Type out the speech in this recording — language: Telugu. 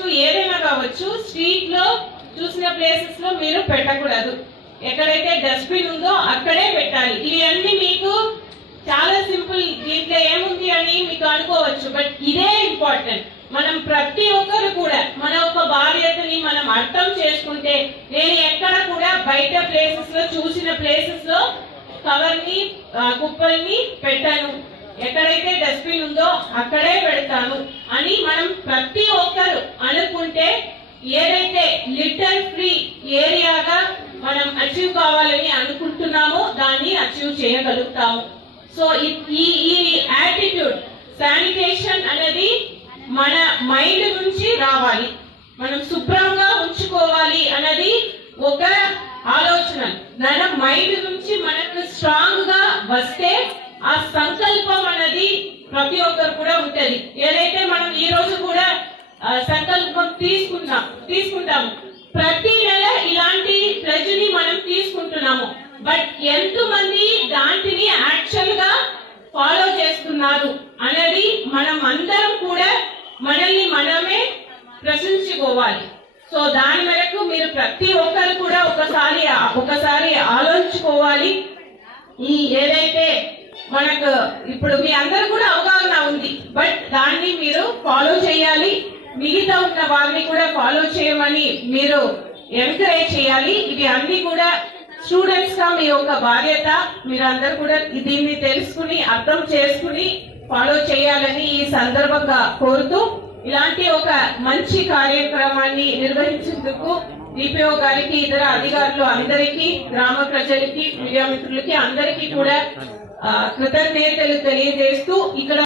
కావచ్చు, ఏదైనా కావచ్చు, స్ట్రీట్ లో చూసిన ప్లేసెస్ లో మీరు పెట్టకూడదు. ఎక్కడైతే డస్ట్బిన్ ఉందో అక్కడే పెట్టాలి. ఇవి అన్ని మీకు చాలా సింపుల్, దీంట్లో ఏముంది అని మీకు అనుకోవచ్చు, బట్ ఇదే ఇంపార్టెంట్. మనం ప్రతి ఒక్కరు కూడా మన ఒక బాధ్యతని మనం అర్థం చేసుకుంటే, నేను ఎక్కడ కూడా బయట ప్లేసెస్ లో చూసిన ప్లేసెస్ లో కవర్ ని కుప్పల్ని పెట్టాను, ఎక్కడైతే డస్ట్బిన్ ఉందో అక్కడే పెడతాను అని మనం ప్రతి ఒక్కరు అనుకుంటే ఏదైతే లిటర్ ఫ్రీ ఏరియాగా మనం అచీవ్ కావాలని అనుకుంటున్నామో దాన్ని అచీవ్ చేయగలుగుతాము. సో ఈ యాటిట్యూడ్, శానిటేషన్ అనేది మన మైండ్ నుంచి రావాలి. మనం శుభ్రంగా ఉంచుకోవాలి అన్నది ఒక ఆలోచన మన మైండ్ నుంచి మనకు స్ట్రాంగ్ గా వస్తే ఆ సంకల్పం అనేది ప్రతి ఒక్కరు కూడా ఉంటది. ఏదైతే మనం ఈ రోజు కూడా సంకల్పం తీసుకుంటాము, ప్రతి నెల ఇలాంటి ప్లెజ్ని మనం తీసుకుంటున్నాము. బట్ ఎంతమంది దాంటిని యాక్చువల్ గా ఫాలో చేస్తున్నారు అనేది మనం అందరం కూడా మనల్ని మనమే ప్రశంసించుకోవాలి. సో దాని మేరకు మీరు ప్రతి ఒక్కరు కూడా ఒకసారి ఆలోచించుకోవాలి. ఈ ఏదైతే మనకు ఇప్పుడు మీ అందరు కూడా అవగాహన ఉంది, బట్ దాన్ని మీరు ఫాలో చేయాలి. మిగతా ఉన్న వారిని కూడా ఫాలో చేయమని మీరు ఎంకరేజ్ చేయాలి. ఇవి అన్ని కూడా స్టూడెంట్స్ గా మీ యొక్క బాధ్యత. మీరు అందరు కూడా దీన్ని తెలుసుకుని అర్థం చేసుకుని ఫాలో చేయాలని ఈ సందర్భంగా కోరుతూ, ఇలాంటి ఒక మంచి కార్యక్రమాన్ని నిర్వహించేందుకు డిపిఓ గారికి, ఇతర అధికారులు అందరికీ, గ్రామ ప్రజలకి, మీడియా మిత్రులకి అందరికీ కూడా కృతజ్ఞతలు తెలియజేస్తూ ఇక్కడ